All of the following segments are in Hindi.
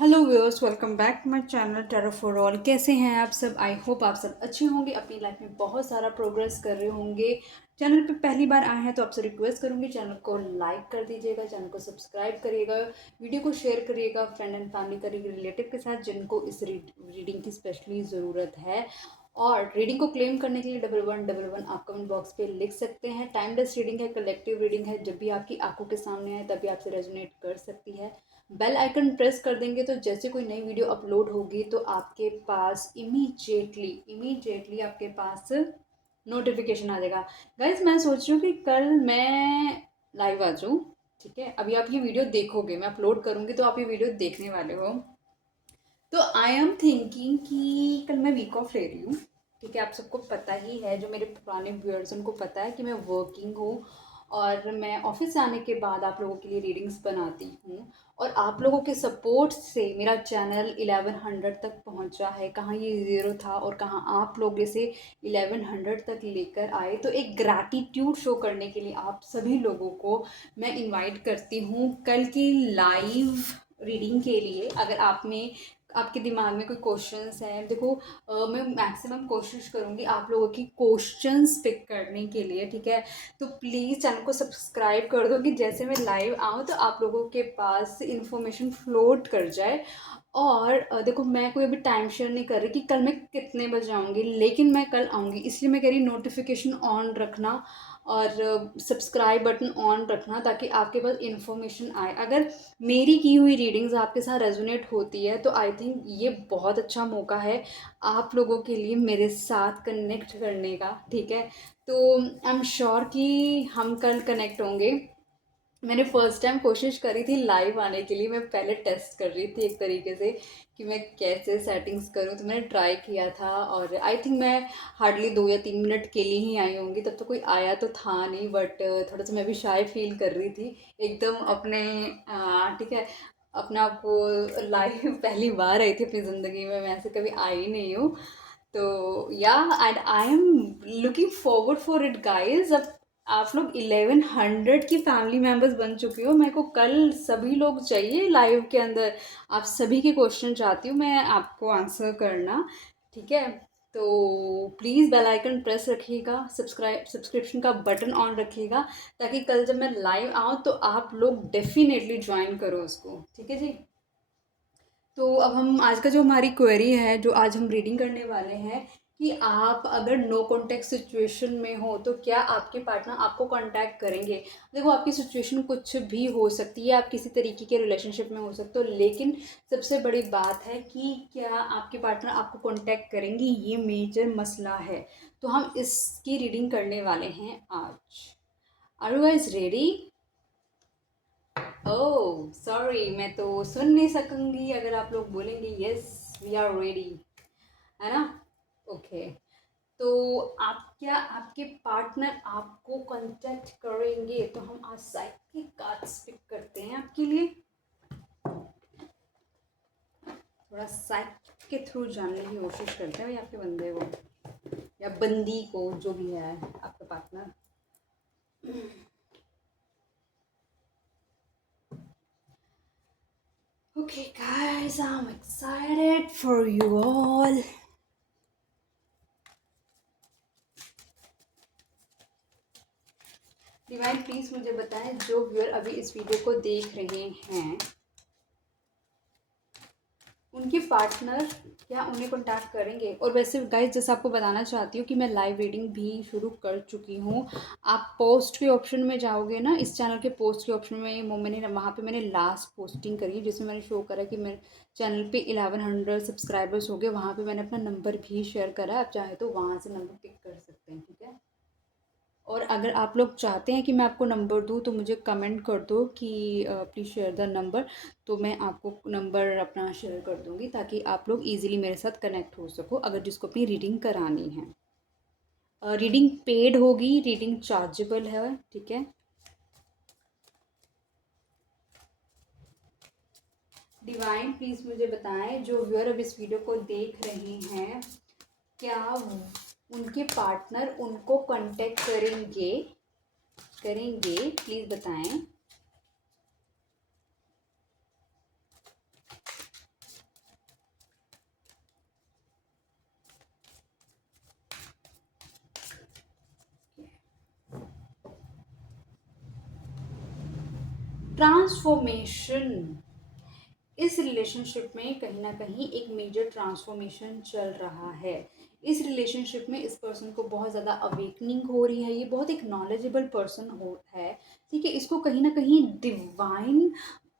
Hello viewers, welcome back to my channel tarot for all. कैसे हैं आप सब? आई होप आप सब अच्छे होंगे, अपनी लाइफ में बहुत सारा प्रोग्रेस कर रहे होंगे। चैनल पे पहली बार आए हैं तो आपसे रिक्वेस्ट करूंगी, चैनल को लाइक कर दीजिएगा, चैनल को सब्सक्राइब करिएगा, वीडियो को शेयर करिएगा फ्रेंड एंड फैमिली करिएगा, रिलेटिव के साथ जिनको इस रीडिंग की स्पेशली ज़रूरत है। और रीडिंग को क्लेम करने के लिए 1111 आप कमेंट बॉक्स पे लिख सकते हैं। टाइमलेस रीडिंग है, कलेक्टिव रीडिंग है, जब भी आपकी आंखों के सामने आए तभी आपसे रेजोनेट कर सकती है। बेल आइकन प्रेस कर देंगे तो जैसे कोई नई वीडियो अपलोड होगी तो आपके पास इमीडिएटली आपके पास नोटिफिकेशन आ जाएगा। गाइज, मैं सोच रही हूँ कि कल मैं लाइव आ जाऊँ। ठीक है, अभी आप ये वीडियो देखोगे, मैं अपलोड करूँगी तो आप ये वीडियो देखने वाले हो। तो आई एम थिंकिंग कि कल मैं वीक ऑफ ले रही हूँ। ठीक है, आप सबको पता ही है, जो मेरे पुराने व्यूअर्स उनको पता है कि मैं वर्किंग हूँ और मैं ऑफिस आने के बाद आप लोगों के लिए रीडिंग्स बनाती हूँ। और आप लोगों के सपोर्ट से मेरा चैनल 1100 तक पहुँचा है। कहाँ ये ज़ीरो था और कहाँ आप लोग इसे 1100 तक लेकर आए। तो एक ग्रैटिट्यूड शो करने के लिए आप सभी लोगों को मैं इनवाइट करती हूँ कल की लाइव रीडिंग के लिए। अगर आप में आपके दिमाग में कोई क्वेश्चंस हैं, देखो मैं मैक्सिमम कोशिश करूँगी आप लोगों की क्वेश्चंस पिक करने के लिए। ठीक है, तो प्लीज़ चैनल को सब्सक्राइब कर दो कि जैसे मैं लाइव आऊँ तो आप लोगों के पास इन्फॉर्मेशन फ्लोट कर जाए। और देखो, मैं कोई अभी टाइम शेयर नहीं कर रही कि कल मैं कितने बजे आऊँगी, लेकिन मैं कल आऊँगी, इसलिए मैं कह रही नोटिफिकेशन ऑन रखना और सब्सक्राइब बटन ऑन रखना ताकि आपके पास इन्फॉर्मेशन आए। अगर मेरी की हुई रीडिंग्स आपके साथ रेजोनेट होती है तो आई थिंक ये बहुत अच्छा मौका है आप लोगों के लिए मेरे साथ कनेक्ट करने का। ठीक है, तो आई एम श्योर कि हम कल कनेक्ट होंगे। मैंने फर्स्ट टाइम कोशिश करी थी लाइव आने के लिए, मैं पहले टेस्ट कर रही थी एक तरीके से कि मैं कैसे सेटिंग्स करूं, तो मैंने ट्राई किया था और आई थिंक मैं हार्डली 2 या 3 मिनट के लिए ही आई होंगी, तब तो कोई आया तो था नहीं। बट थोड़ा सा मैं भी शाय फील कर रही थी एकदम अपने ठीक है, अपने आप को लाइव पहली बार आई थी अपनी ज़िंदगी में, मैं ऐसे कभी आई नहीं हूँ। तो या and I am looking forward for it guys. अब आप लोग 1100 की फैमिली मेम्बर्स बन चुके हो, मेरे को कल सभी लोग चाहिए लाइव के अंदर। आप सभी के क्वेश्चन चाहती हूँ मैं आपको आंसर करना। ठीक है, तो प्लीज़ बेल आइकन प्रेस रखिएगा, सब्सक्रिप्शन का बटन ऑन रखिएगा ताकि कल जब मैं लाइव आऊँ तो आप लोग डेफिनेटली ज्वाइन करो उसको। ठीक है जी। तो अब हम आज का जो हमारी क्वेरी है, जो आज हम रीडिंग करने वाले हैं, कि आप अगर नो कॉन्टैक्ट सिचुएशन में हो तो क्या आपके पार्टनर आपको कांटेक्ट करेंगे। देखो, आपकी सिचुएशन कुछ भी हो सकती है, आप किसी तरीके के रिलेशनशिप में हो सकते हो, लेकिन सबसे बड़ी बात है कि क्या आपके पार्टनर आपको कांटेक्ट करेंगे, ये मेजर मसला है। तो हम इसकी रीडिंग करने वाले हैं आज। Are you guys ready? Oh sorry, मैं तो सुन नहीं सकूंगी अगर आप लोग बोलेंगे यस वी आर रेडी, है ना? ओके, तो आप क्या आपके पार्टनर आपको कांटेक्ट करेंगे? तो हम आज साइकिक कार्ड्स पिक करते हैं आपके लिए, थोड़ा साइकिक के थ्रू जानने की कोशिश करते हैं भाई आपके बंदे को या बंदी को, जो भी है आपका partner. Okay, guys, I'm excited for you all. Divine please मुझे बताएं, जो व्यूअर अभी इस वीडियो को देख रहे हैं उनके पार्टनर क्या उन्हें कांटेक्ट करेंगे। और वैसे गाइस, जैसे आपको बताना चाहती हूँ कि मैं लाइव रीडिंग भी शुरू कर चुकी हूँ। आप पोस्ट के ऑप्शन में जाओगे ना, इस चैनल के पोस्ट के ऑप्शन में मैंने वहाँ पे मैंने लास्ट पोस्टिंग करी है जिसमें मैंने शो करा कि मेरे चैनल पे 1100 सब्सक्राइबर्स हो गए। वहाँ पे मैंने अपना नंबर भी शेयर करा है, आप चाहे तो वहाँ से नंबर पिक कर सकते हैं। ठीक है, और अगर आप लोग चाहते हैं कि मैं आपको नंबर दूँ तो मुझे कमेंट कर दो कि प्लीज़ शेयर द नंबर, तो मैं आपको नंबर अपना शेयर कर दूँगी ताकि आप लोग इजीली मेरे साथ कनेक्ट हो सको अगर जिसको अपनी रीडिंग करानी है। रीडिंग पेड होगी, रीडिंग चार्जेबल है। ठीक है, डिवाइन प्लीज़ मुझे बताएं, जो व्यूअर अब इस वीडियो को देख रहे हैं क्या उनके पार्टनर उनको कांटेक्ट करेंगे? प्लीज़ बताएं। ट्रांसफॉर्मेशन, इस रिलेशनशिप में कहीं ना कहीं एक मेजर ट्रांसफॉर्मेशन चल रहा है। इस रिलेशनशिप में इस पर्सन को बहुत ज़्यादा अवेकनिंग हो रही है। ये बहुत एक नॉलेजेबल पर्सन हो है, ठीक है। इसको कहीं ना कहीं डिवाइन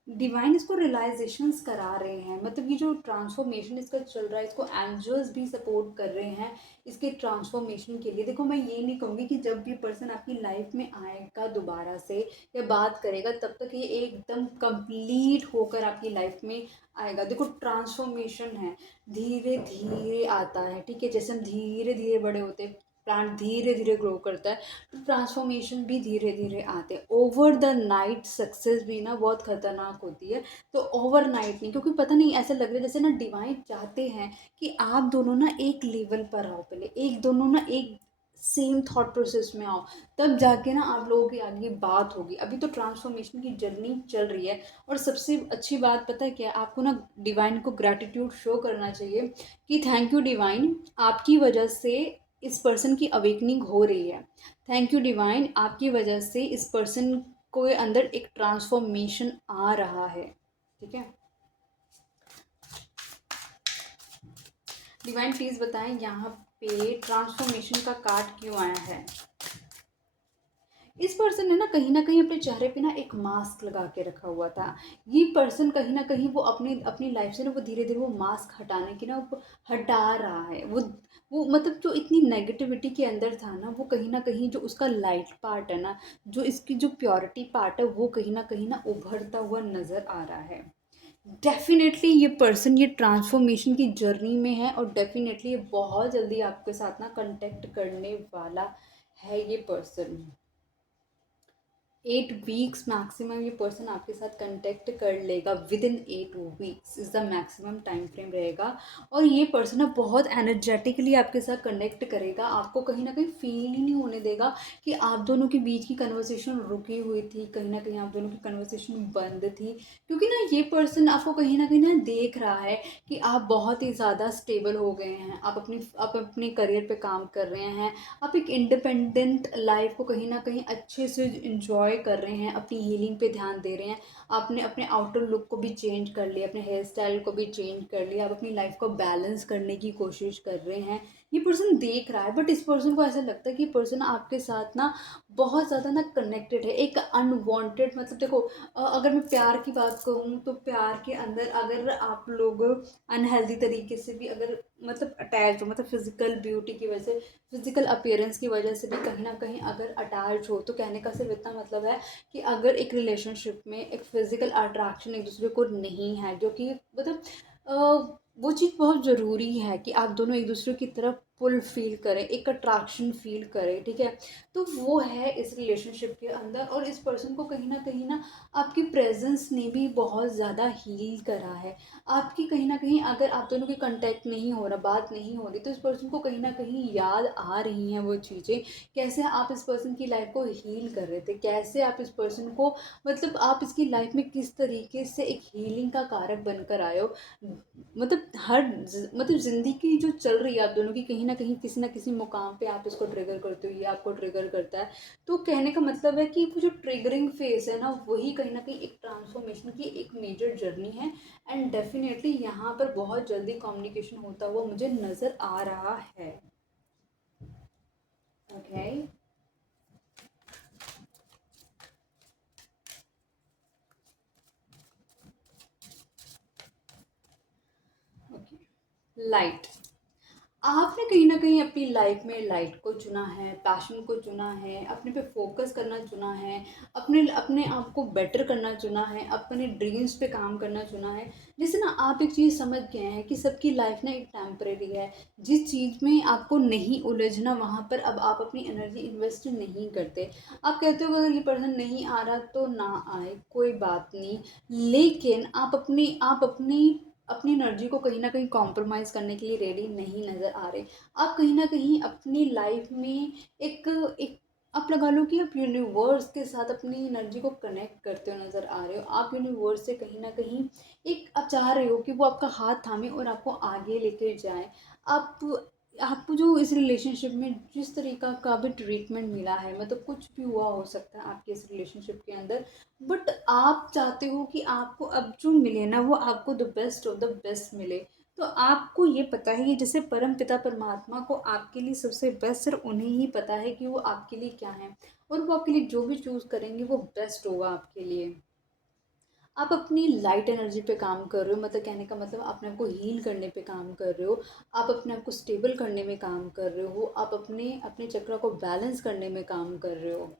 डिवाइन इसको रियलाइजेशंस करा रहे हैं। मतलब ये जो ट्रांसफॉर्मेशन इसका चल रहा है, इसको एंजल्स भी सपोर्ट कर रहे हैं इसके ट्रांसफॉर्मेशन के लिए। देखो, मैं ये नहीं कहूँगी कि जब भी पर्सन आपकी लाइफ में आएगा दोबारा से या बात करेगा तब तक ये एकदम कंप्लीट होकर आपकी लाइफ में आएगा। देखो, ट्रांसफॉर्मेशन है, धीरे धीरे आता है, ठीक है। जैसे हम धीरे धीरे बड़े होते हैं, प्लांट धीरे धीरे ग्रो करता है, तो ट्रांसफॉर्मेशन भी धीरे धीरे आते हैं। ओवर द नाइट सक्सेस भी ना बहुत खतरनाक होती है। तो ओवर नाइट नहीं, क्योंकि पता नहीं ऐसा लग रहा है जैसे ना डिवाइन चाहते हैं कि आप दोनों ना एक लेवल पर आओ, पहले एक दोनों ना एक सेम थॉट प्रोसेस में आओ, तब जाके ना आप लोगों की आगे बात होगी। अभी तो ट्रांसफॉर्मेशन की जर्नी चल रही है। और सबसे अच्छी बात पता है क्या है, आपको ना डिवाइन को ग्रैटिट्यूड शो करना चाहिए कि थैंक यू डिवाइन, आपकी वजह से इस पर्सन की अवेकनिंग हो रही है। थैंक यू डिवाइन, आपकी वजह से इस पर्सन को अंदर एक ट्रांसफॉर्मेशन आ रहा है, ठीक है। डिवाइन प्लीज बताएं यहाँ पे ट्रांसफॉर्मेशन का कार्ड क्यों आया है। इस पर्सन ने ना कहीं अपने चेहरे पे ना एक मास्क लगा के रखा हुआ था। ये पर्सन कहीं ना कहीं वो अपनी अपनी लाइफ से ना वो धीरे धीरे वो मास्क हटाने की ना वो हटा रहा है। वो मतलब जो इतनी नेगेटिविटी के अंदर था ना, वो कहीं ना कहीं जो उसका लाइट पार्ट है ना, जो इसकी जो प्योरिटी पार्ट है, वो कहीं ना उभरता हुआ नज़र आ रहा है। डेफिनेटली ये पर्सन ये ट्रांसफॉर्मेशन की जर्नी में है और डेफिनेटली ये बहुत जल्दी आपके साथ ना कांटेक्ट करने वाला है। ये पर्सन 8 वीक्स मैक्सिमम ये पर्सन आपके साथ कांटेक्ट कर लेगा। With in 8 weeks is the maximum time frame रहेगा। और ये पर्सन ना बहुत एनर्जेटिकली आपके साथ कनेक्ट करेगा। आपको कहीं ना कहीं फील ही नहीं होने देगा कि आप दोनों के बीच की कन्वर्सेशन रुकी हुई थी, कहीं ना कहीं आप दोनों की कन्वर्सेशन बंद थी। क्योंकि ना ये पर्सन आपको कहीं ना देख रहा है कि आप बहुत ही ज़्यादा स्टेबल हो गए हैं। आप अपने करियर पे काम कर रहे हैं। आप एक इंडिपेंडेंट लाइफ को कहीं ना कहीं अच्छे से इंजॉय कर रहे हैं, अपनी हीलिंग पे ध्यान दे रहे हैं। आपने अपने आउटर लुक को भी चेंज कर लिया, अपने हेयर स्टाइल को भी चेंज कर लिया, आप अपनी लाइफ को बैलेंस करने की कोशिश कर रहे हैं। ये पर्सन देख रहा है, बट इस पर्सन को ऐसा लगता है कि ये पर्सन आपके साथ ना बहुत ज़्यादा ना कनेक्टेड है। एक अनवांटेड, मतलब देखो, अगर मैं प्यार की बात कहूँ तो प्यार के अंदर अगर आप लोग अनहेल्दी तरीके से भी अगर मतलब अटैच हो, मतलब फिजिकल ब्यूटी की वजह से, फिजिकल अपीयरेंस की वजह से भी कहीं ना कहीं अगर अटैच हो, तो कहने का सिर्फ इतना मतलब है कि अगर एक रिलेशनशिप में एक फिजिकल अट्रैक्शन एक दूसरे को नहीं है, जो कि मतलब वो चीज़ बहुत ज़रूरी है कि आप दोनों एक दूसरे की तरफ पुल फील करें, एक अट्रैक्शन फील करें, ठीक है। तो वो है इस रिलेशनशिप के अंदर। और इस पर्सन को कहीं ना आपकी प्रेजेंस ने भी बहुत ज़्यादा हील करा है। आपकी कहीं ना कहीं अगर आप दोनों की कांटेक्ट नहीं हो रहा, बात नहीं हो रही, तो इस पर्सन को कहीं ना कहीं याद आ रही हैं वो चीज़ें। कैसे आप इस पर्सन की लाइफ को हील कर रहे थे, कैसे आप इस पर्सन को मतलब आप इसकी लाइफ में किस तरीके से एक हीलिंग का कारक बनकर आए हो। मतलब मतलब ज़िंदगी जो चल रही है आप दोनों की, कहीं ना किसी मुकाम पे आप इसको ट्रिगर करते हो, ये आपको ट्रिगर करता है। तो कहने का मतलब है कि वो जो ट्रिगरिंग फेस है ना, वही कहीं ना कहीं एक ट्रांसफॉर्मेशन की एक मेजर जर्नी है। एंड डेफिनेटली यहाँ पर बहुत जल्दी कम्युनिकेशन होता हुआ मुझे नज़र आ रहा है। ओके, लाइट, आपने कहीं ना कहीं अपनी लाइफ में लाइट को चुना है, पैशन को चुना है, अपने पे फोकस करना चुना है, अपने अपने आप को बेटर करना चुना है, अपने ड्रीम्स पे काम करना चुना है। जैसे ना आप एक चीज़ समझ गए हैं कि सबकी लाइफ ना एक टेम्परेरी है। जिस चीज़ में आपको नहीं उलझना, वहाँ पर अब आप अपनी एनर्जी इन्वेस्ट नहीं करते। आप कहते हो अगर ये पर्सन नहीं आ रहा तो ना आए, कोई बात नहीं। लेकिन आप अपनी अपनी एनर्जी को कहीं ना कहीं कॉम्प्रोमाइज़ करने के लिए रेडी नहीं नज़र आ रहे। आप कहीं ना कहीं अपनी लाइफ में एक एक आप लगा लो कि आप यूनिवर्स के साथ अपनी एनर्जी को कनेक्ट करते हो नज़र आ रहे हो। आप यूनिवर्स से कहीं ना कहीं एक आप चाह रहे हो कि वो आपका हाथ थामे और आपको आगे लेके जाए। आप आपको जो इस रिलेशनशिप में जिस तरीका का भी ट्रीटमेंट मिला है, मतलब कुछ भी हुआ हो सकता है आपके इस रिलेशनशिप के अंदर, बट आप चाहते हो कि आपको अब जो मिले ना वो आपको the best of the best मिले। तो आपको ये पता है कि जैसे परम पिता परमात्मा को आपके लिए सबसे बेस्ट सिर्फ उन्हें ही पता है कि वो आपके लिए क्या है, और वो आपके लिए जो भी चूज़ करेंगे वो बेस्ट होगा आपके लिए। आप अपनी लाइट एनर्जी पे काम कर रहे हो, मतलब कहने का मतलब अपने आप को हील करने पे काम कर रहे हो, आप अपने आप को स्टेबल करने में काम कर रहे हो, आप अपने अपने चक्र को बैलेंस करने में काम कर रहे हो।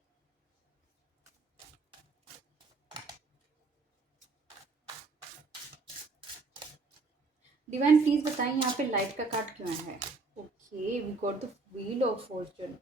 डिवाइन प्लीज बताएं यहाँ पे लाइट का कार्ड क्यों है। Okay, we got the wheel of fortune.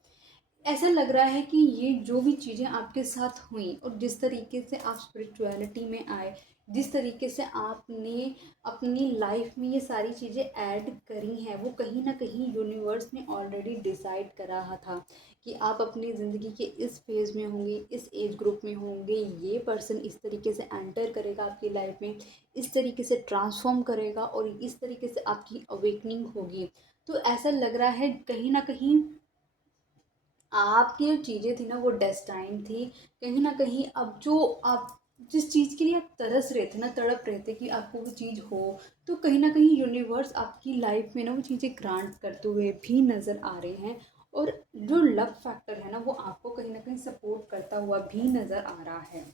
ऐसा लग रहा है कि ये जो भी चीज़ें आपके साथ हुई और जिस तरीके से आप स्पिरिचुअलिटी में आए, जिस तरीके से आपने अपनी लाइफ में ये सारी चीज़ें ऐड करी हैं, वो कहीं ना कहीं यूनिवर्स ने ऑलरेडी डिसाइड करा था कि आप अपनी ज़िंदगी के इस फेज़ में होंगे, इस एज ग्रुप में होंगे, ये पर्सन इस तरीके से एंटर करेगा आपकी लाइफ में, इस तरीके से ट्रांसफॉर्म करेगा और इस तरीके से आपकी अवेकनिंग होगी। तो ऐसा लग रहा है कहीं ना कहीं आपकी जो चीज़ें थी ना वो डेस्टाइन थी। कहीं न कहीं अब जो आप जिस चीज़ के लिए आप तरस रहे थे ना, तड़प रहे थे कि आपको वो चीज़ हो, तो कहीं न कहीं यूनिवर्स आपकी लाइफ में ना वो चीज़ें ग्रांट करते हुए भी नज़र आ रहे हैं। और जो लक फैक्टर है ना वो आपको कहीं न कहीं सपोर्ट करता हुआ भी नज़र आ रहा है।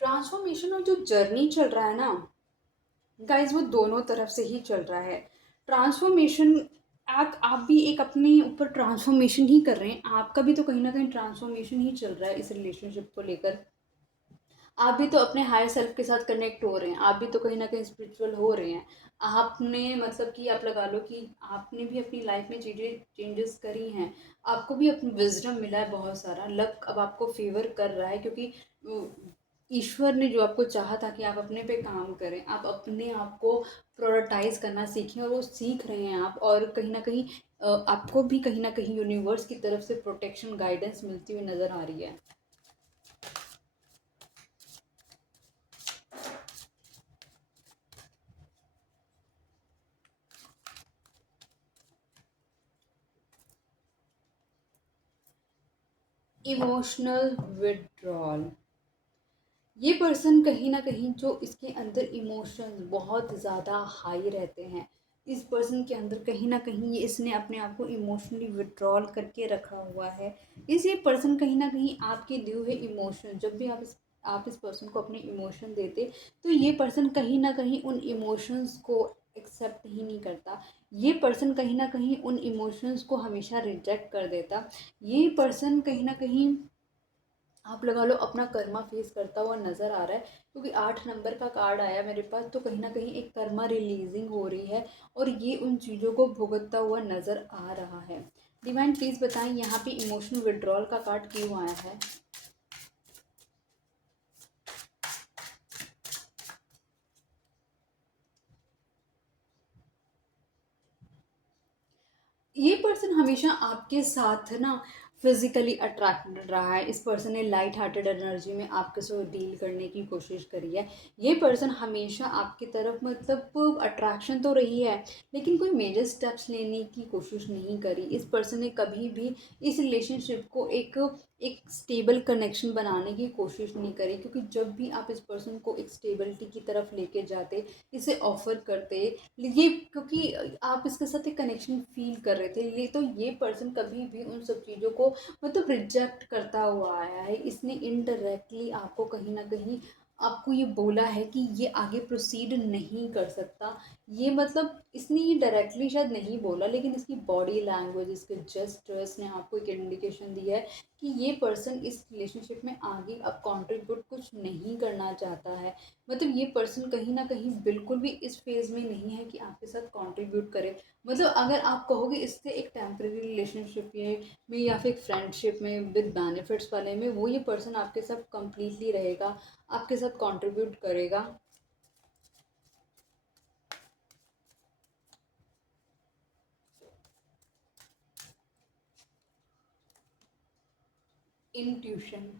ट्रांसफॉर्मेशन और जो जर्नी चल रहा है ना गाइज, वो दोनों तरफ से ही चल रहा है। ट्रांसफॉर्मेशन, आप भी एक अपने ऊपर ट्रांसफॉर्मेशन ही कर रहे हैं, आपका भी तो कहीं ना कहीं ट्रांसफॉर्मेशन ही चल रहा है इस रिलेशनशिप को लेकर। आप भी तो अपने हायर सेल्फ के साथ कनेक्ट हो रहे हैं, आप भी तो कहीं ना कहीं स्पिरिचुअल हो रहे हैं। आपने मतलब कि आप लगा लो कि आपने भी अपनी लाइफ में चीज़ें चेंजेस करी हैं, आपको भी अपनी विजडम मिला है बहुत सारा, लक अब आपको फेवर कर रहा है, क्योंकि ईश्वर ने जो आपको चाहा था कि आप अपने पे काम करें, आप अपने आप को प्रोडक्टाइज करना सीखें, और वो सीख रहे हैं आप। और कहीं ना कहीं आपको भी कहीं ना कहीं यूनिवर्स की तरफ से प्रोटेक्शन गाइडेंस मिलती हुई नज़र आ रही है। इमोशनल विड्रॉल, ये पर्सन कहीं ना कहीं जो इसके अंदर इमोशंस बहुत ज़्यादा हाई रहते हैं, इस पर्सन के अंदर कहीं ना कहीं ये इसने अपने आप को इमोशनली विड्रॉल करके रखा हुआ है। ये पर्सन कहीं ना कहीं आपके दिए हुए इमोशन, जब भी आप इस पर्सन को अपने इमोशन देते, तो ये पर्सन कहीं ना कहीं उन इमोशंस को एक्सेप्ट ही नहीं करता। ये पर्सन कहीं ना कहीं उन इमोशंस को हमेशा रिजेक्ट कर देता। ये पर्सन कहीं ना कहीं आप लगा लो अपना कर्मा फेस करता हुआ नज़र आ रहा है, क्योंकि 8 नंबर का कार्ड आया मेरे पास, तो कहीं ना कहीं एक कर्मा रिलीजिंग हो रही है और ये उन चीज़ों को भुगतता हुआ नज़र आ रहा है। डिवाइन प्लीज़ बताएं यहाँ पे इमोशनल विड्रॉल का कार्ड क्यों आया है। ये पर्सन हमेशा आपके साथ ना फिजिकली अट्रैक्टेड रहा है। इस पर्सन ने लाइट हार्टेड एनर्जी में आपके साथ डील करने की कोशिश करी है। ये पर्सन हमेशा आपकी तरफ मतलब अट्रैक्शन तो रही है, लेकिन कोई मेजर स्टेप्स लेने की कोशिश नहीं करी। इस पर्सन ने कभी भी इस रिलेशनशिप को एक एक स्टेबल कनेक्शन बनाने की कोशिश नहीं करी, क्योंकि जब भी आप इस पर्सन को एक स्टेबिलिटी की तरफ लेके जाते, इसे ऑफर करते, ये क्योंकि आप इसके साथ एक कनेक्शन फील कर रहे थे, ये तो ये पर्सन कभी भी उन सब चीज़ों को मतलब रिजेक्ट करता हुआ आया है। इसने इनडायरेक्टली आपको कहीं ना कहीं आपको ये बोला है कि ये आगे प्रोसीड नहीं कर सकता। ये मतलब इसने ये डायरेक्टली शायद नहीं बोला, लेकिन इसकी बॉडी लैंग्वेज, इसके जेस्चर्स ने आपको एक इंडिकेशन दिया है कि ये पर्सन इस रिलेशनशिप में आगे अब कंट्रीब्यूट कुछ नहीं करना चाहता है। मतलब ये पर्सन कहीं न कहीं बिल्कुल भी इस फ़ेज़ में नहीं है कि आपके साथ कंट्रीब्यूट करे। मतलब अगर आप कहोगे इससे एक टेम्परेरी रिलेशनशिप में या फिर फ्रेंडशिप में विद बेनिफिट्स वाले में, वो ये पर्सन आपके साथ कंप्लीटली रहेगा, आपके साथ कंट्रीब्यूट करेगा। इंट्यूशन,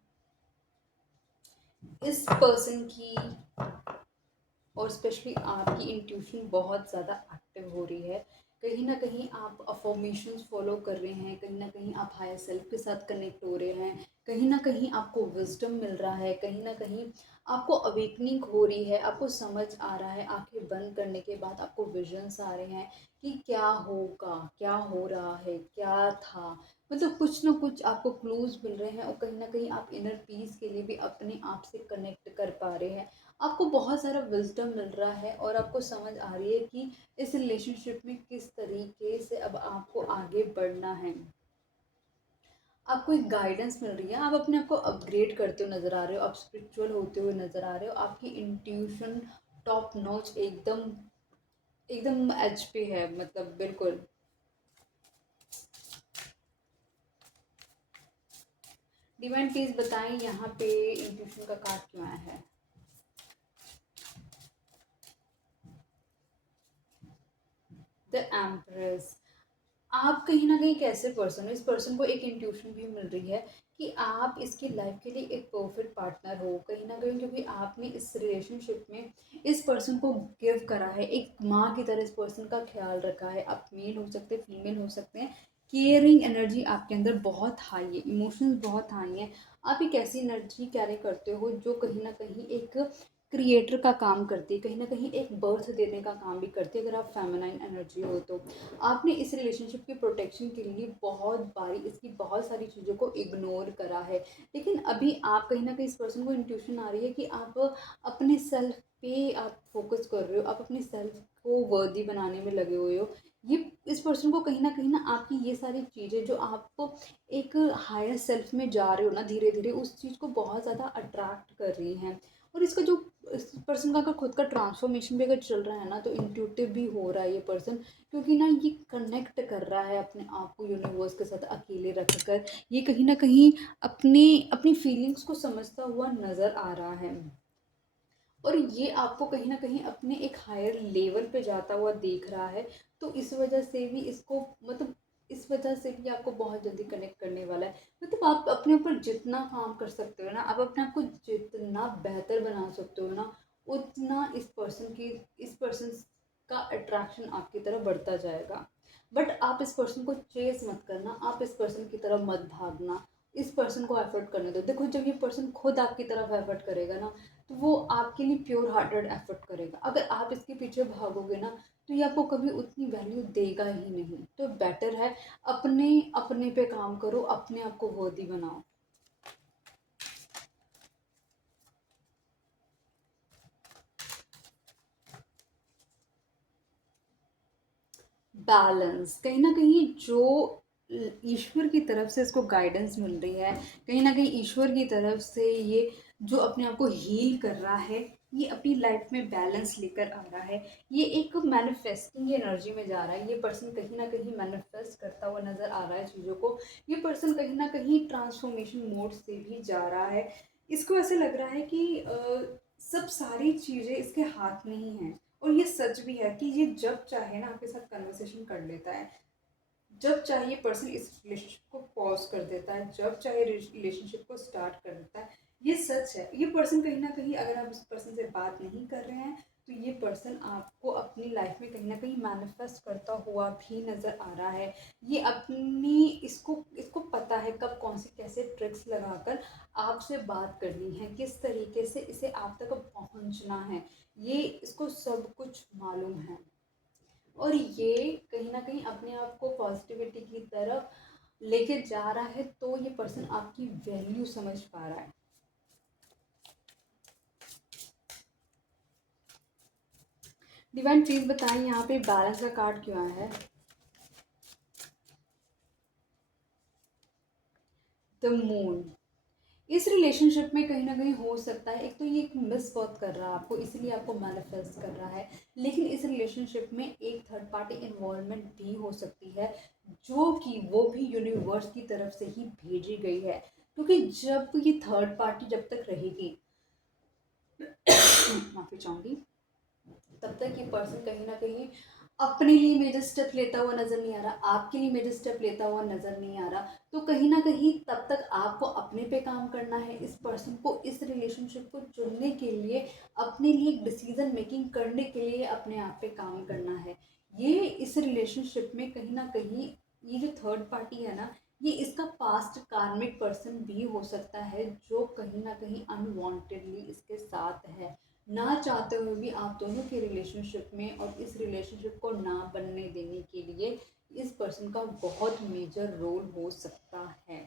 इस पर्सन की और स्पेशली आपकी इंट्यूशन बहुत ज़्यादा एक्टिव हो रही है। कहीं ना कहीं आप अफर्मेशंस फॉलो कर रहे हैं, कहीं ना कहीं आप हायर सेल्फ के साथ कनेक्ट हो रहे हैं, कहीं ना कहीं आपको विजडम मिल रहा है, कहीं ना कहीं आपको अवेकनिंग हो रही है, आपको समझ आ रहा है। आंखें बंद करने के बाद आपको विजन्स आ रहे हैं कि क्या होगा, क्या हो रहा है, क्या था, मतलब कुछ ना कुछ आपको क्लूज मिल रहे हैं। और कहीं ना कहीं आप इनर पीस के लिए भी अपने आप से कनेक्ट कर पा रहे हैं। आपको बहुत सारा विजडम मिल रहा है और आपको समझ आ रही है कि इस रिलेशनशिप में किस तरीके से अब आपको आगे बढ़ना है। आपको एक गाइडेंस मिल रही है, आप अपने आप को अपग्रेड करते हुए नज़र आ रहे हो, आप स्पिरिचुअल होते हुए नज़र आ रहे हो, आपकी इंट्यूशन टॉप नॉच एकदम एकदम एज पे है, मतलब बिल्कुल। डिवाइन प्लीज बताएं यहाँ पे इंट्यूशन का कार्ड क्यों आया है। द एम्प्रेस, आप कहीं ना कहीं कैसे पर्सन हो, इस पर्सन को एक इंट्यूशन भी मिल रही है कि आप इसकी लाइफ के लिए एक परफेक्ट पार्टनर हो कहीं ना कहीं, क्योंकि आपने इस रिलेशनशिप में इस पर्सन को गिव करा है, एक माँ की तरह इस पर्सन का ख्याल रखा है। आप मेल हो सकते हैं, फीमेल हो सकते हैं। केयरिंग एनर्जी आपके अंदर बहुत हाई है, इमोशंस बहुत हाई हैं। आप एक ऐसी एनर्जी कैरी करते हो जो कहीं ना कहीं एक क्रिएटर का काम करती है, कहीं ना कहीं एक बर्थ देने का काम भी करती है। अगर आप फेमिनाइन एनर्जी हो तो आपने इस रिलेशनशिप की प्रोटेक्शन के लिए बहुत बारी इसकी बहुत सारी चीज़ों को इग्नोर करा है। लेकिन अभी आप कहीं ना कहीं इस पर्सन को इंट्यूशन आ रही है कि आप अपने सेल्फ पे आप फोकस कर रहे हो, आप अपने सेल्फ को वर्दी बनाने में लगे हुए हो। ये इस पर्सन को कहीं ना आपकी ये सारी चीज़ें जो आपको एक हायर सेल्फ में जा रहे हो ना धीरे धीरे, उस चीज़ को बहुत ज़्यादा अट्रैक्ट कर रही हैं। और इसका जो इस पर्सन का अगर खुद का ट्रांसफॉर्मेशन भी अगर चल रहा है ना, तो इंट्यूटिव भी हो रहा है ये पर्सन, क्योंकि ना ये कनेक्ट कर रहा है अपने आप को यूनिवर्स के साथ अकेले रखकर। ये कहीं ना कहीं अपने अपनी फीलिंग्स को समझता हुआ नज़र आ रहा है। और ये आपको कहीं ना कहीं अपने एक हायर लेवल पे जाता हुआ देख रहा है। तो इस वजह से भी इसको मतलब इस वजह से भी आपको बहुत जल्दी कनेक्ट करने वाला है। मतलब आप अपने ऊपर जितना काम कर सकते हो ना, आप अपने आप को जितना बेहतर बना सकते हो ना, उतना इस पर्सन का अट्रैक्शन आपकी तरफ बढ़ता जाएगा। बट आप इस पर्सन को चेस मत करना, आप इस पर्सन की तरफ मत भागना। इस पर्सन को एफर्ट करने दो। देखो, जब ये पर्सन खुद आपकी तरफ एफर्ट करेगा ना, तो वो आपके लिए प्योर हार्टेड एफर्ट करेगा। अगर आप इसके पीछे भागोगे ना, तो ये आपको कभी उतनी वैल्यू देगा ही नहीं। तो बेटर है अपने अपने पे काम करो, अपने आप को वर्दी बनाओ। बैलेंस, कहीं ना कहीं जो ईश्वर की तरफ से इसको गाइडेंस मिल रही है, कहीं ना कहीं ईश्वर की तरफ से ये जो अपने आप को हील कर रहा है, ये अपनी लाइफ में बैलेंस लेकर आ रहा है। ये एक मैनिफेस्टिंग एनर्जी में जा रहा है। ये पर्सन कहीं ना कहीं मैनिफेस्ट करता हुआ नजर आ रहा है चीज़ों को। ये पर्सन कहीं ना कहीं ट्रांसफॉर्मेशन मोड से भी जा रहा है। इसको ऐसे लग रहा है कि सब सारी चीज़ें इसके हाथ में ही हैं। और ये सच भी है कि ये जब चाहे ना आपके साथ कन्वर्सेशन कर लेता है, जब चाहे ये पर्सन इस रिलेशनशिप को पॉज कर देता है, जब चाहे रिलेशनशिप को स्टार्ट कर देता है। ये सच है। ये पर्सन कहीं ना कहीं, अगर आप इस पर्सन से बात नहीं कर रहे हैं, तो ये पर्सन आपको अपनी लाइफ में कहीं ना कहीं मैनिफेस्ट करता हुआ भी नज़र आ रहा है। ये अपनी इसको इसको पता है कब कौन सी कैसे ट्रिक्स लगाकर आपसे बात करनी है, किस तरीके से इसे आप तक पहुंचना है। ये इसको सब कुछ मालूम है। और ये कहीं ना कहीं अपने आप को पॉजिटिविटी की तरफ लेके जा रहा है। तो ये पर्सन आपकी वैल्यू समझ पा रहा है। डिवाइन प्लीज बताएं यहाँ पे बैलेंस का कार्ड क्यों आया है। द मून, इस रिलेशनशिप में कहीं ना कहीं हो सकता है, एक तो ये एक मिस वर्क कर रहा है आपको, इसलिए आपको मैनिफेस्ट कर रहा है। लेकिन इस रिलेशनशिप में एक थर्ड पार्टी इन्वॉल्वमेंट भी हो सकती है, जो कि वो भी यूनिवर्स की तरफ से ही भेजी गई है। क्योंकि जब ये थर्ड पार्टी जब तक रहेगी, माफी चाहूंगी, तब तक ये पर्सन कहीं ना कहीं अपने लिए मेजर स्टेप लेता हुआ नज़र नहीं आ रहा, आपके लिए मेजर स्टेप लेता हुआ नज़र नहीं आ रहा, तो कहीं ना कहीं तब तक आपको अपने पे काम करना है। इस पर्सन को, इस रिलेशनशिप को चुनने के लिए, अपने लिए डिसीजन मेकिंग करने के लिए अपने आप पे काम करना है। ये इस रिलेशनशिप में कहीं ना कहीं ये जो थर्ड पार्टी है ना, ये इसका पास्ट कार्मिक पर्सन भी हो सकता है, जो कहीं ना कहीं अनवांटेडली इसके साथ है, ना चाहते हुए भी आप दोनों के रिलेशनशिप में, और इस रिलेशनशिप को ना बनने देने के लिए इस पर्सन का बहुत मेजर रोल हो सकता है।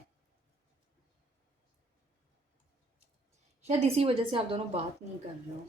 शायद इसी वजह से आप दोनों बात नहीं कर रहे हो।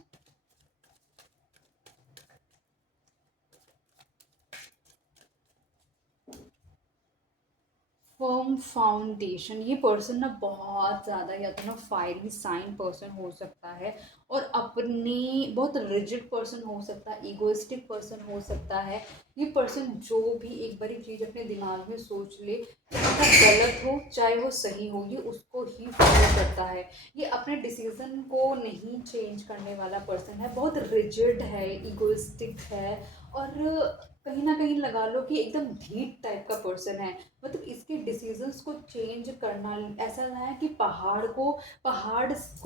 फर्म फाउंडेशन, ये पर्सन ना बहुत ज़्यादा या तो ना फायरी साइन पर्सन हो सकता है, और अपनी बहुत रिजिड पर्सन हो सकता है, इगोइस्टिक पर्सन हो सकता है। ये पर्सन जो भी एक बड़ी चीज़ अपने दिमाग में सोच ले, चाहे वो गलत हो चाहे वो सही हो, ये उसको ही फॉलो करता है। ये अपने डिसीजन को नहीं चेंज करने वाला पर्सन है, बहुत रिजिड है, इगोइस्टिक है, और कहीं ना कहीं लगा लो कि एकदम ढीठ टाइप का पर्सन है। मतलब इसके डिसीजंस को चेंज करना ऐसा है कि पहाड़ को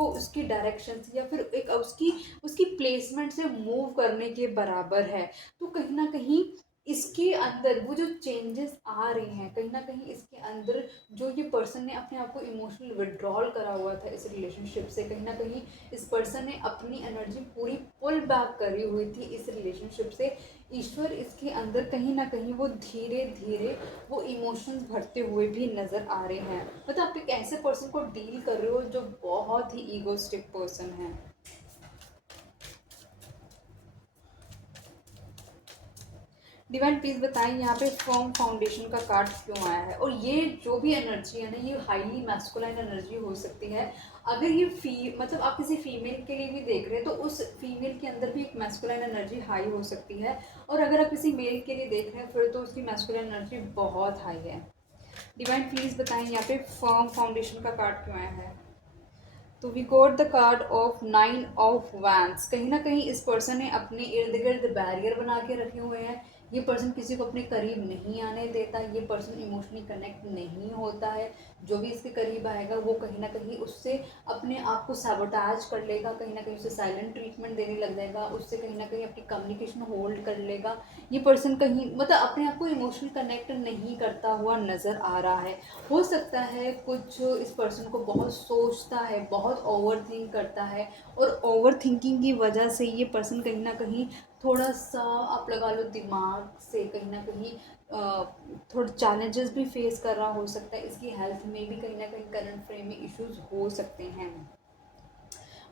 उसकी डायरेक्शन से या फिर एक उसकी उसकी प्लेसमेंट से मूव करने के बराबर है। तो कहीं ना कहीं इसके अंदर वो जो चेंजेस आ रहे हैं, कहीं ना कहीं इसके अंदर जो ये पर्सन ने अपने आप को इमोशनल विड्रॉल करा हुआ था इस रिलेशनशिप से, कहीं ना कहीं इस पर्सन ने अपनी एनर्जी पूरी पुल बैक करी हुई थी इस रिलेशनशिप से। ईश्वर इसके अंदर कहीं ना कहीं वो धीरे धीरे वो इमोशंस भरते हुए भी नज़र आ रहे हैं। मतलब आप एक ऐसे पर्सन को डील कर रहे हो जो बहुत ही ईगोस्टिक पर्सन है। डिवाइन प्लीज बताएं यहाँ पे फर्म फाउंडेशन का कार्ड क्यों आया है, और ये जो भी एनर्जी है ना, ये हाईली मैस्कुलाइन एनर्जी हो सकती है। अगर ये मतलब आप किसी फीमेल के लिए भी देख रहे हैं तो उस फीमेल के अंदर भी एक मैस्कुलाइन एनर्जी हाई हो सकती है, और अगर आप किसी मेल के लिए देख रहे हैं फिर तो उसकी मैस्कुलाइन एनर्जी बहुत हाई है। डिवाइन प्लीज बताएं यहाँ पे फर्म फाउंडेशन का कार्ड क्यों आया है। तो we got the card of 9 of wands. कहीं ना कहीं इस पर्सन ने अपने इर्द गिर्द बैरियर बना के रखे हुए हैं। ये पर्सन किसी को अपने करीब नहीं आने देता, ये पर्सन इमोशनली कनेक्ट नहीं होता है। जो भी इसके करीब आएगा वो कहीं ना कहीं उससे अपने आप को सैबोटाज कर लेगा, कहीं ना कहीं उसे साइलेंट ट्रीटमेंट देने लग जाएगा, उससे कहीं ना कहीं अपनी कम्युनिकेशन होल्ड कर लेगा। ये पर्सन कहीं मतलब अपने आप को इमोशनल कनेक्ट नहीं करता हुआ नज़र आ रहा है। हो सकता है कुछ इस पर्सन को बहुत सोचता है, बहुत ओवर थिंक करता है, और ओवर थिंकिंग की वजह से ये पर्सन कहीं ना कहीं थोड़ा सा आप लगा लो दिमाग से कहीं ना कहीं थोड़े चैलेंजेस भी फेस कर रहा हो सकता है। इसकी हेल्थ में भी कहीं ना कहीं करंट फ्रेम में इश्यूज हो सकते हैं।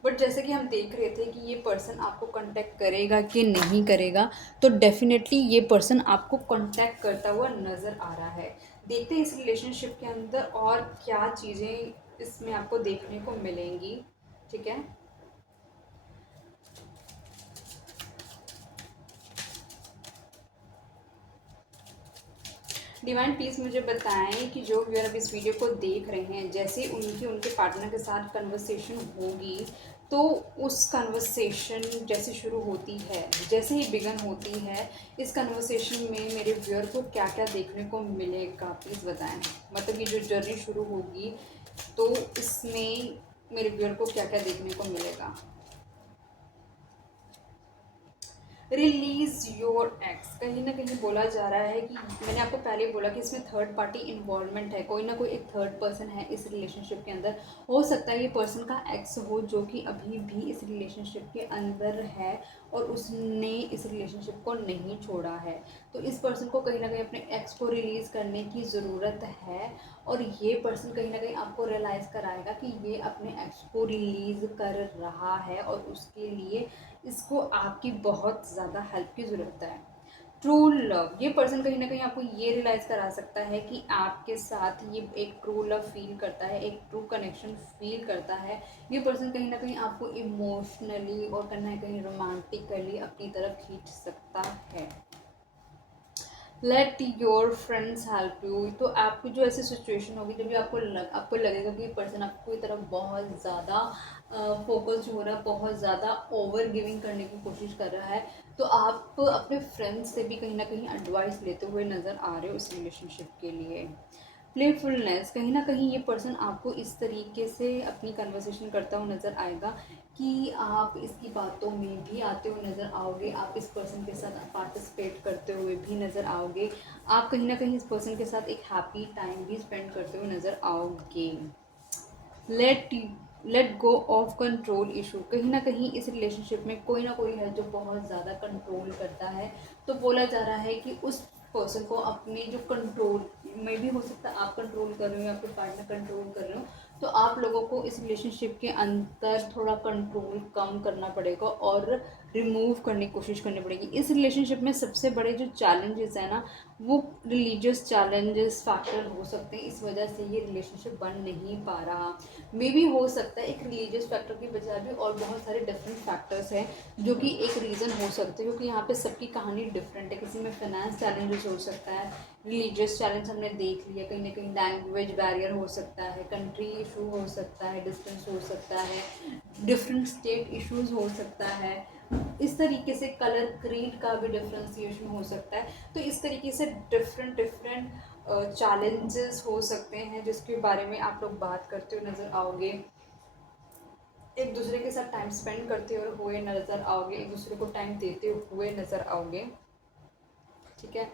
बट जैसे कि हम देख रहे थे कि ये पर्सन आपको कांटेक्ट करेगा कि नहीं करेगा, तो डेफिनेटली ये पर्सन आपको कांटेक्ट करता हुआ नज़र आ रहा है। देखते हैं इस रिलेशनशिप के अंदर और क्या चीज़ें इसमें आपको देखने को मिलेंगी। ठीक है, डिवाइन प्लीज़ मुझे बताएं कि जो व्यूअर अब इस वीडियो को देख रहे हैं, जैसे उनकी उनके पार्टनर के साथ कन्वर्सेशन होगी, तो उस कन्वर्सेशन जैसे शुरू होती है, जैसे ही बिगन होती है, इस कन्वर्सेशन में मेरे व्यूअर को क्या क्या देखने को मिलेगा प्लीज़ बताएं। मतलब ये जो जर्नी शुरू होगी तो इसमें मेरे व्यूअर को क्या क्या देखने को मिलेगा। रिलीज योर एक्स, कहीं ना कहीं बोला जा रहा है कि मैंने आपको पहले बोला कि इसमें थर्ड पार्टी इन्वॉल्वमेंट है, कोई ना कोई एक थर्ड पर्सन है इस रिलेशनशिप के अंदर। हो सकता है ये पर्सन का एक्स हो जो कि अभी भी इस रिलेशनशिप के अंदर है और उसने इस रिलेशनशिप को नहीं छोड़ा है। तो इस पर्सन को कहीं ना कहीं अपने एक्स को रिलीज़ करने की ज़रूरत है, और ये पर्सन कहीं ना कहीं आपको रियलाइज़ कराएगा कि ये अपने एक्स को रिलीज़ कर रहा है, और उसके लिए इसको आपकी बहुत ज़्यादा हेल्प की ज़रूरत है। ट्रू लव, ये पर्सन कहीं ना कहीं आपको ये रियलाइज़ करा सकता है कि आपके साथ ये एक ट्रू लव फील करता है, एक ट्रू कनेक्शन फील करता है। ये पर्सन कहीं ना कहीं आपको इमोशनली और कहीं ना कहीं रोमांटिकली अपनी तरफ खींच सकता है। Let your friends help you. तो आपकी जो ऐसी सिचुएशन होगी जब भी आपको लगेगा कि पर्सन आपकी तरफ बहुत ज़्यादा फोकस हो रहा है, बहुत ज़्यादा ओवर गिविंग करने की कोशिश कर रहा है, तो आप अपने फ्रेंड्स से भी कहीं ना कहीं एडवाइस लेते हुए नज़र आ रहे हो उस रिलेशनशिप के लिए। प्लेफुलनेस, कहीं ना कहीं ये पर्सन आपको इस तरीके से अपनी कन्वर्सेशन करता हुआ नज़र आएगा कि आप इसकी बातों में भी आते हुए नज़र आओगे, आप इस पर्सन के साथ पार्टिसिपेट करते हुए भी नज़र आओगे, आप कहीं ना कहीं इस पर्सन के साथ एक हैप्पी टाइम भी स्पेंड करते हुए नज़र आओगे। Let let go of control issue, कहीं ना कहीं इस रिलेशनशिप में कोई ना कोई है जो बहुत ज़्यादा कंट्रोल करता है। तो बोला जा रहा है कि उस पर्सन को अपने जो कंट्रोल में भी हो सकता है आप कंट्रोल कर रहे हो या फिर पार्टनर कंट्रोल कर रहे हो, तो आप लोगों को इस रिलेशनशिप के अंदर थोड़ा कंट्रोल कम करना पड़ेगा और रिमूव करने की कोशिश करनी पड़ेगी। इस रिलेशनशिप में सबसे बड़े जो चैलेंजेस है ना, वो रिलीजियस चैलेंजेस फैक्टर हो सकते हैं, इस वजह से ये रिलेशनशिप बन नहीं पा रहा। मे भी हो सकता है एक रिलीजियस फैक्टर की बजाय भी और बहुत सारे डिफरेंट फैक्टर्स हैं जो कि एक रीज़न हो सकते हैं, क्योंकि यहाँ पे सबकी कहानी डिफरेंट है। किसी में फाइनेंस चैलेंजेस हो सकता है, रिलीजियस चैलेंज हमने देख लिया, कहीं ना कहीं लैंग्वेज बैरियर हो सकता है, कंट्री इशू हो सकता है, डिस्टेंस हो सकता है, डिफरेंट स्टेट इश्यूज हो सकता है, इस तरीके से कलर क्रीड का भी डिफ्रेंसिएशन हो सकता है। तो इस तरीके से डिफरेंट डिफरेंट चैलेंजेस हो सकते हैं जिसके बारे में आप लोग बात करते हुए नज़र आओगे, एक दूसरे के साथ टाइम स्पेंड करते हुए नज़र आओगे, एक दूसरे को टाइम देते हुए नज़र आओगे। ठीक है,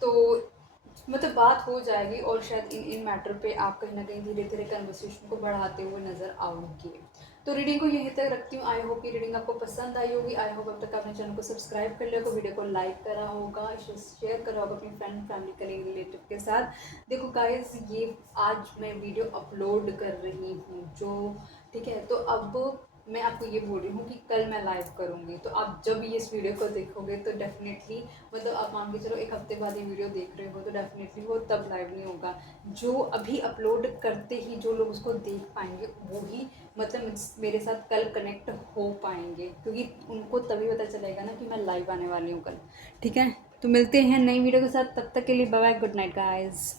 तो मतलब बात हो जाएगी और शायद इन मैटर पे आप कहीं ना कहीं धीरे धीरे कन्वर्सेशन को बढ़ाते हुए नज़र आओगे। तो रीडिंग को यहीं तक रखती हूँ। आई होप कि रीडिंग आपको पसंद आई होगी। आई होप अब तक आपने चैनल को सब्सक्राइब कर लिया होगा, वीडियो को लाइक करा होगा, शेयर करा होगा अपनी फ्रेंड फैमिली कलीग रिलेटिव के साथ। देखो गाइस, ये आज मैं वीडियो अपलोड कर रही हूँ जो, ठीक है, तो अब मैं आपको ये बोल रही हूँ कि कल मैं लाइव करूँगी, तो आप जब ये इस वीडियो को देखोगे तो डेफिनेटली, मतलब आप मान के चलो एक हफ्ते बाद ये वीडियो देख रहे हो तो डेफिनेटली वो तब लाइव नहीं होगा। जो अभी अपलोड करते ही जो लोग उसको देख पाएंगे वो ही मतलब मेरे साथ कल कनेक्ट हो पाएंगे, क्योंकि उनको तभी पता चलेगा ना कि मैं लाइव आने वाली हूँ कल। ठीक है, तो मिलते हैं नई वीडियो के साथ, तब तक के लिए bye bye, good night guys.